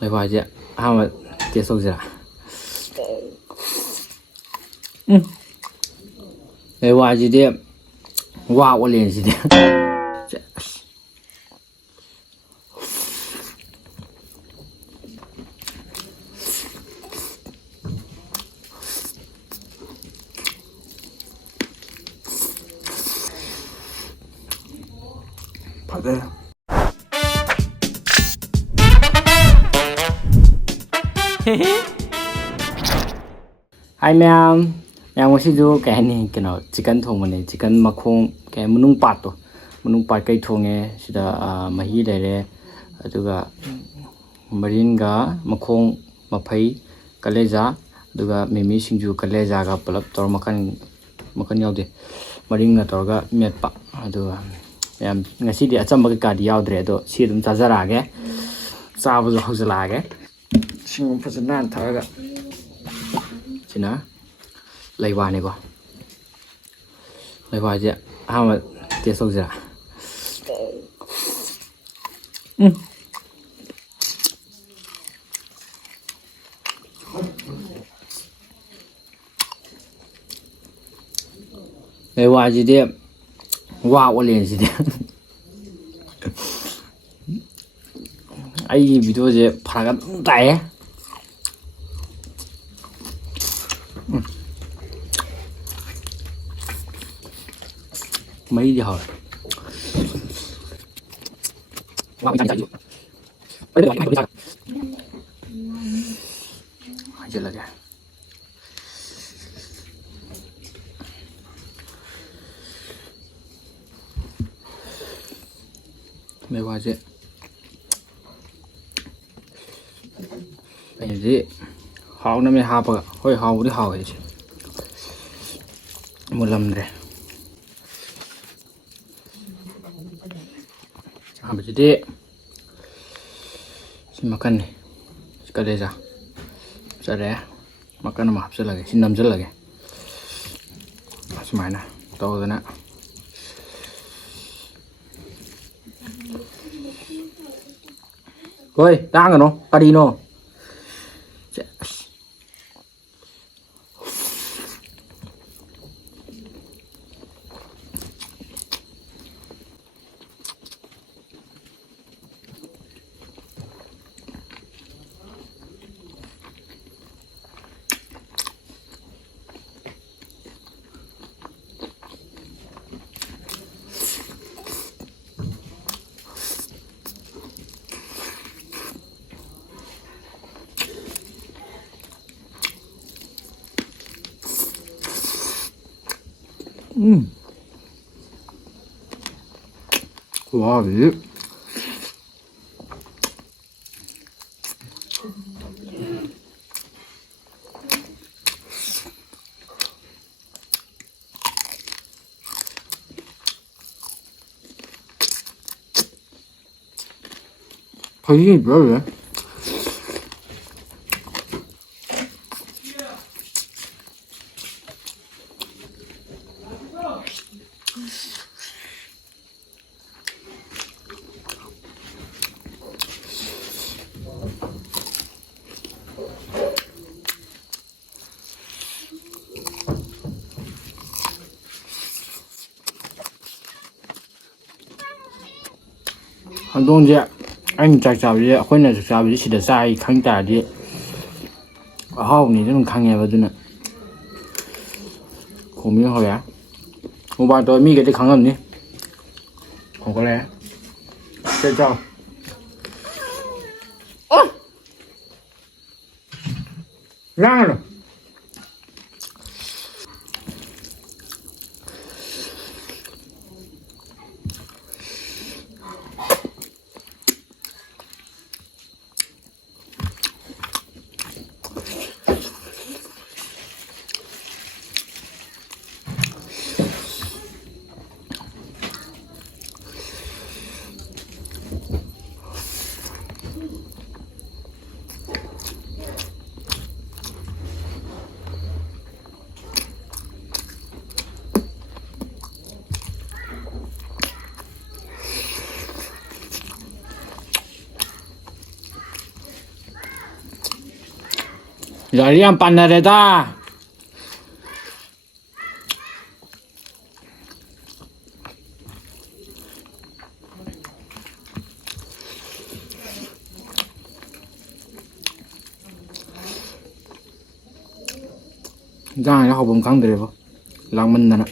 ꯂꯩꯋꯥꯏꯁꯦ ꯑꯍꯥꯟꯕ ꯇꯦꯁ ꯇꯧꯁꯤꯔꯥ. ꯂꯩꯋꯥꯏꯁꯤꯗꯤ ꯋꯥ ꯑꯣꯜꯂꯦꯁꯤꯗꯤ. ꯐꯖꯩ. ꯍꯥꯏ ꯃꯌꯥꯝ ꯉꯁꯤꯁꯨ ꯀꯩ ꯍꯥꯏꯅꯤ ꯆꯤꯀꯟ ꯊꯣꯡꯕꯅꯦ. ꯆꯤꯀꯟ ꯃꯈꯣꯡ ꯃꯅꯨꯡ ꯄꯥꯠꯇꯣ, ꯃꯅꯨꯡ ꯄꯥꯠ ꯀꯩ ꯊꯣꯡꯉꯦ. ꯁꯤꯗ ꯃꯍꯤ ꯂꯩꯔꯦ, ꯑꯗꯨꯒ ꯃꯔꯤꯟꯒ ꯃꯈꯣꯡ ꯃꯐꯩ ꯀꯂꯦꯖꯥ, ꯑꯗꯨꯒ ꯃꯤꯃꯤ ꯁꯤꯡꯖꯨ ꯀꯂꯦꯖꯥꯒ ꯄꯨꯂꯞ ꯇꯧꯔ ꯃꯈꯟ ꯌꯥꯎꯗꯦ, ꯃꯔꯤꯟꯒ ꯇꯧꯔꯒ ꯃꯦꯠꯄ. ꯑꯗꯨꯒ ꯌꯥꯝ ꯉꯁꯤꯗꯤ ꯑꯆꯝꯕ ꯀꯩꯀꯥꯗꯤ ꯌꯥꯎꯗ꯭ꯔꯦ, ꯑꯗꯣ ꯁꯤ ꯑꯗꯨꯝ ꯆꯥꯖꯔꯛꯑꯒꯦ. ꯆꯥꯕꯁꯨ ꯍꯧꯖꯤꯜꯂꯛꯑꯒꯦ. ꯏꯁꯤꯡ ꯐꯖꯅ ꯊꯛꯑꯒ. ꯁꯤꯅ ꯂꯩꯋꯥꯅꯤꯀꯣ. ꯂꯩꯋꯥꯁꯦ ꯑꯍꯥꯟꯕ ꯇꯦꯁ ꯇꯧꯁꯤꯔꯥ. ꯂꯩꯋꯥꯁꯤꯗꯤ ꯋꯥ ꯑꯣꯜꯂꯦꯁꯤꯗꯤ. ꯑꯩꯒꯤ ꯚꯤꯗꯤꯑꯣꯁꯦ ꯐꯔꯛ ꯑꯗꯨꯝ ꯇꯥꯏꯌꯦ. ꯃꯍꯤꯗꯤ ꯍꯥꯎꯋꯦ. ꯍꯥꯏꯖꯤꯜꯂꯒꯦ. ꯂꯩꯋꯥꯁꯦ ꯑꯩꯅꯗꯤ ꯍꯥꯎꯅꯕꯅꯦ ꯍꯥꯞꯄꯒ, ꯍꯣꯏ ꯍꯥꯎꯕꯨꯗꯤ ꯍꯥꯎꯋꯦ. ꯑꯩꯁꯦ ꯃꯨꯜꯂꯝꯗ꯭ꯔꯦ. ꯑꯍꯥꯟꯕꯁꯤꯗꯤ ꯁꯤ ꯃꯈꯟꯅꯤ. ꯀꯂꯦꯖꯥ ꯆꯠꯔꯦ. ꯃꯀꯟ ꯑꯃ ꯍꯥꯞꯆꯤꯜꯂꯒꯦ. ꯁꯤ ꯅꯝꯁꯤꯜꯂꯒꯦ. ꯁꯨꯃꯥꯏꯅ ꯇꯧꯗꯅ. ꯍꯣꯏ ꯂꯥꯡꯒꯅꯣ, ꯀꯔꯤꯅꯣ. 와, 이 이게 뭐야, 왜? ꯍꯧꯗꯣꯡꯁꯦ ꯑꯩꯅ ꯆꯥꯛ ꯆꯥꯕꯁꯦ, ꯑꯩꯈꯣꯏꯅ ꯆꯥꯛ ꯆꯥꯕꯁꯦ ꯁꯤꯗ ꯆꯥꯏ ꯈꯪ ꯇꯥꯔꯗꯤ ꯑꯍꯥꯎꯕꯅꯤꯗ ꯑꯗꯨꯝ ꯈꯪꯉꯦꯕ. ꯑꯗꯨꯅ ꯈꯣꯡꯕꯤꯅ ꯍꯧꯔꯦ. ꯃꯣꯕꯥꯏꯜ ꯇꯧꯔ ꯃꯤꯒꯩꯗꯤ ꯈꯪꯉꯝꯅꯤ. ꯈꯣꯡꯒꯠꯂꯛꯑꯦ. ꯁꯦ ꯆꯥꯎ. ꯂꯥꯡꯒꯅꯨ. 열이 안 빤나래다. 장이 하고 강들어봐. 랑만나나.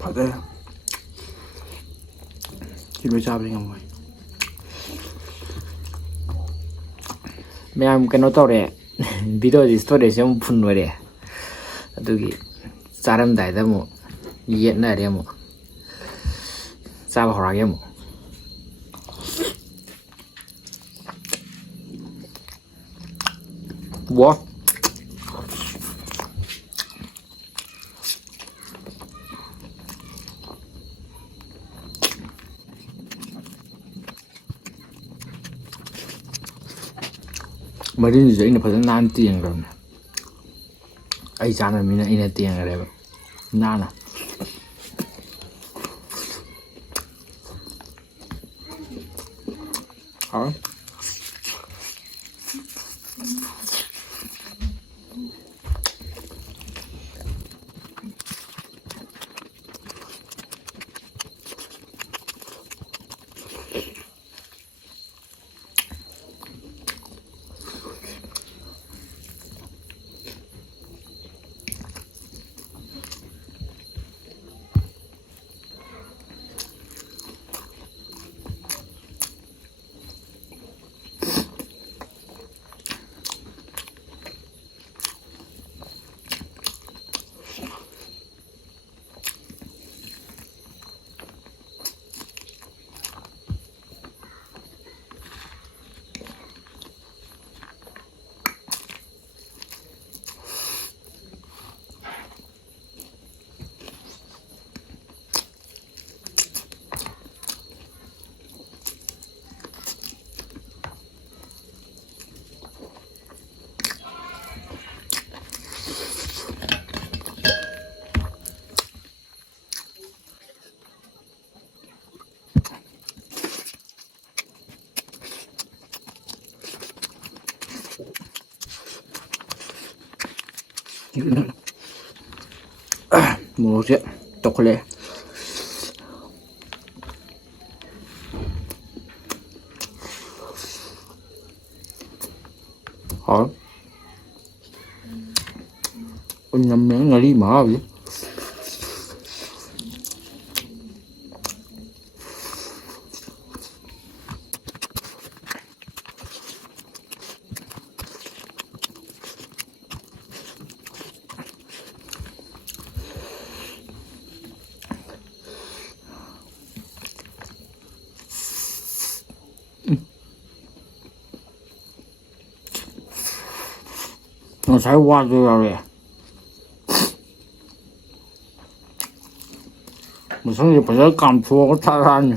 바다야. Kilo sabi nga mo. Mayam cái nó tao đấy video gì story xem phun vào đấy tôi cái saram đại đó mo yết này đấy mo sao bảo ra cái mo wow mà đến giờ nó phải nan tiền rồi ai chán là mình này tiền rồi đấy nan à hả một chuyện tục lệ hỏi con nhầm miếng là đi mở gì nó sai qua rồi 무슨 일 벌써 감추고 타라니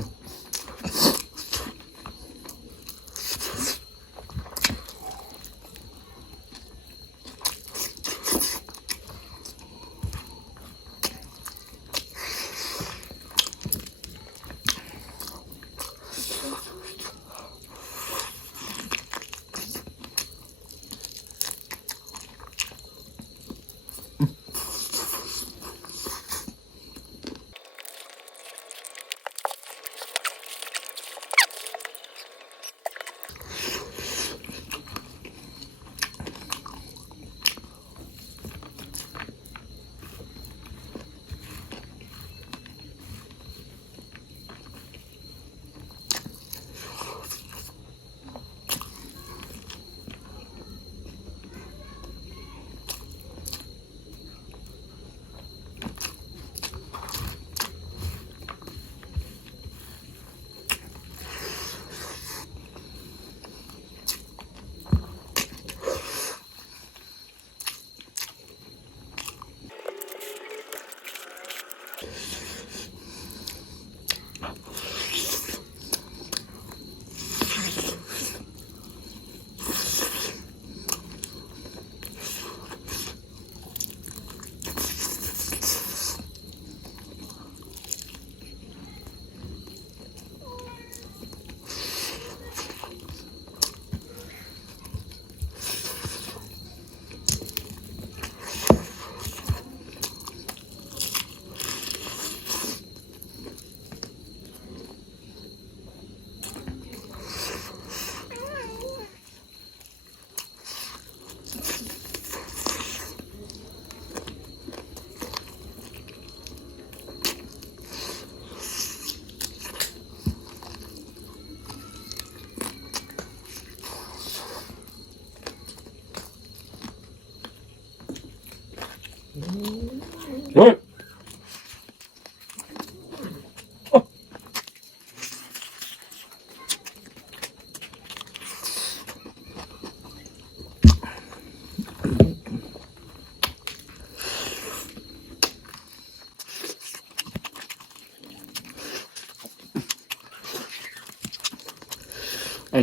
anh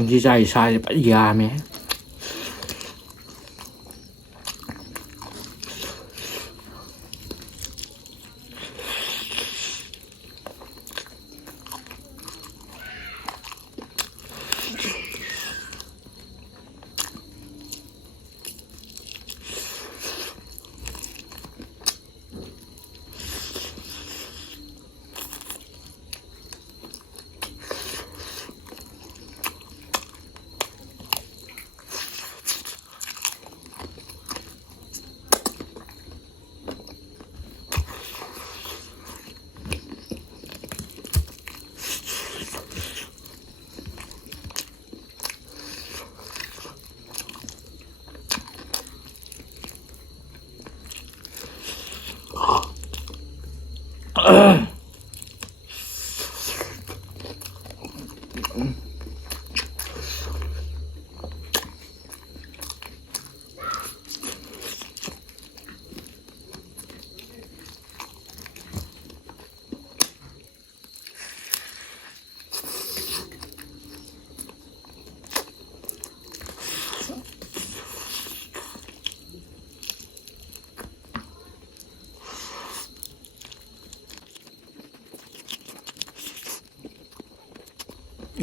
đi dài sai thì bắt già mẹ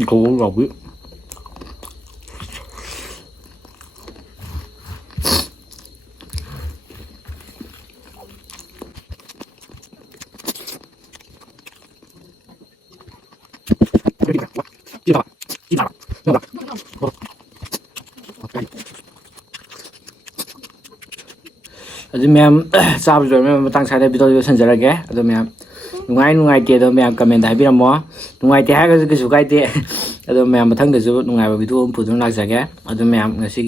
cô gọc biết aduh ma'am sabjo ma'am tang sai video sanjarage aduh ma'am nungai te do ma'am comment hai biramo nungai te ha ga su kai te aduh ma'am mathang da su nungai ba video pudun laksage aduh ma'am ngasi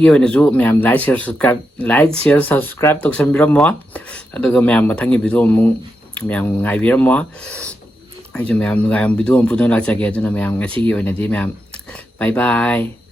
gi oina su ma'am like share subscribe to san biramo aduh ga ma'am mathang gi video mu ma'am ngai biramo ai ju ma'am nungai video pudun laksage aduh ma'am ngasi gi oina di ma'am bye bye